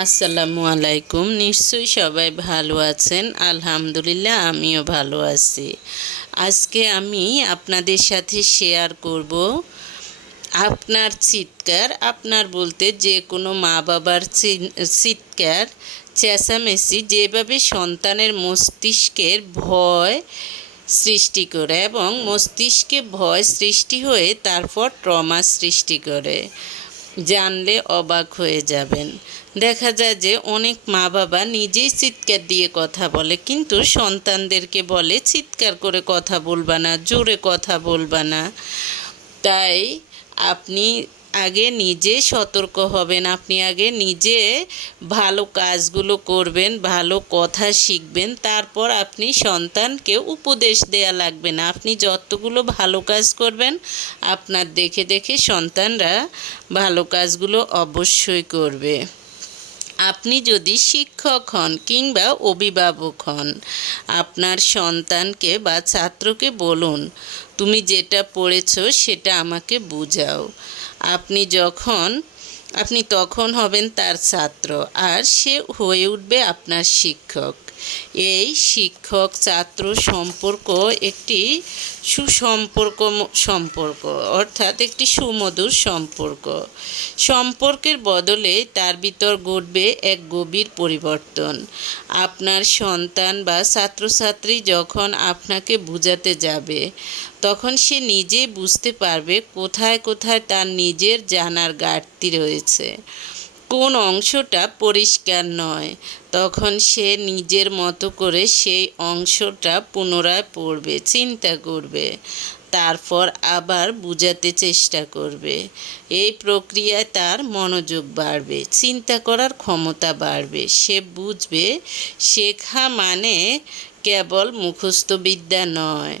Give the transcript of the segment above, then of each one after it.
আসসালামু আলাইকুম। নিশ্চয়ই সবাই ভালো আছেন। আলহামদুলিল্লাহ আমিও ভালো আছি। আজকে আমি আপনাদের সাথে শেয়ার করব আপনার চিৎকার, আপনার বলতে যে কোনো মা বাবার চিৎকার, চেঁচামেচি যেভাবে সন্তানের মস্তিষ্কের ভয় সৃষ্টি করে এবং মস্তিষ্কে ভয় সৃষ্টি হয়ে তারপর ট্রমা সৃষ্টি করে। জানলে অবাক হয়ে যাবেন। দেখা যায় যে অনেক মা বাবা নিজেই চিৎকার দিয়ে কথা বলে, কিন্তু সন্তানদেরকে বলে চিৎকার করে কথা বলবা না, জোরে কথা বলবা না। তাই আপনি আগে নিজে সতর্ক হবেন, আপনি আগে নিজে ভালো কাজগুলো করবেন, ভালো কথা শিখবেন, তারপর আপনি সন্তানকে উপদেশ দেয়া লাগবে না। আপনি যতগুলো ভালো কাজ করবেন আপনার দেখে দেখে সন্তানরা ভালো কাজগুলো অবশ্যই করবে। আপনি যদি শিক্ষক হন কিংবা অভিভাবক হন, আপনার সন্তানকে বা ছাত্রকে বলুন, তুমি যেটা পড়েছ সেটা আমাকে বুঝাও। আপনি তখন হবেন তার ছাত্র, আর সে হয়ে উঠবে আপনার শিক্ষক। এই শিক্ষক ছাত্র সম্পর্ক একটি সম্পর্ক, অর্থাৎ একটি সুমধুর সম্পর্কের বদলে তার ভিতর ঘটবে এক গভীর পরিবর্তন। আপনার সন্তান বা ছাত্রছাত্রী যখন আপনাকে বুঝাতে যাবে, তখন সে নিজেই বুঝতে পারবে কোথায় কোথায় তার নিজের জানার ঘাটতি রয়েছে, কোন অংশটা পরিষ্কার নয়। তখন সে নিজের মতো করে সেই অংশটা পুনরায় পড়বে, চিন্তা করবে, তারপর আবার বুঝাতে চেষ্টা করবে। এই প্রক্রিয়ায় তার মনোযোগ বাড়বে, চিন্তা করার ক্ষমতা বাড়বে। সে বুঝবে শেখা মানে কেবল মুখস্থ বিদ্যা নয়,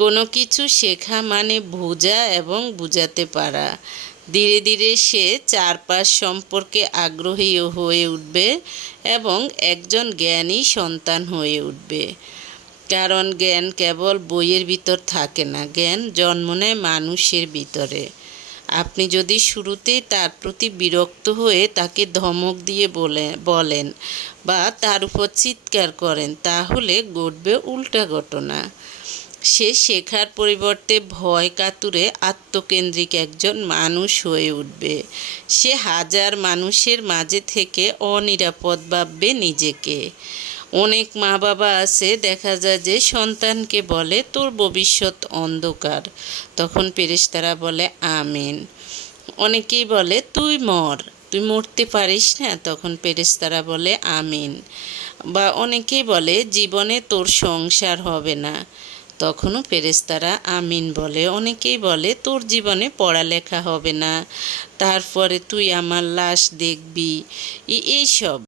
কোনো কিছু শেখা মানে বোঝা এবং বুঝাতে পারা। ধীরে ধীরে সে চারপাশ সম্পর্কে আগ্রহী হয়ে উঠবে এবং একজন জ্ঞানী সন্তান হয়ে উঠবে। কারণ জ্ঞান কেবল বইয়ের ভিতর থাকে না, জ্ঞান জন্ম নেয় মানুষের ভিতরে। আপনি যদি শুরুতেই তার প্রতি বিরক্ত হয়ে তাকে ধমক দিয়ে বলেন বা তার উপর চিৎকার করেন, তাহলে ঘটবে উল্টা ঘটনা। সে শেখার পরিবর্তে ভয় কাতুরে আত্মকেন্দ্রিক একজন মানুষ হয়ে উঠবে। সে হাজার মানুষের মাঝে থেকে অনিরাপদ ভাববে নিজেকে। অনেক মা বাবা আছে, দেখা যায় যে সন্তানকে বলে তোর ভবিষ্যৎ অন্ধকার, তখন ফেরেশতারা বলে আমিন। অনেকেই বলে তুই মরতে পারিস না, তখন ফেরেশতারা বলে আমিন। বা অনেকেই বলে জীবনে তোর সংসার হবে না, তখনও ফেরেশতারা আমিন বলে। অনেকেই বলে তোর জীবনে পড়ালেখা হবে না, তারপরে তুই আমার লাশ দেখবি, এইসব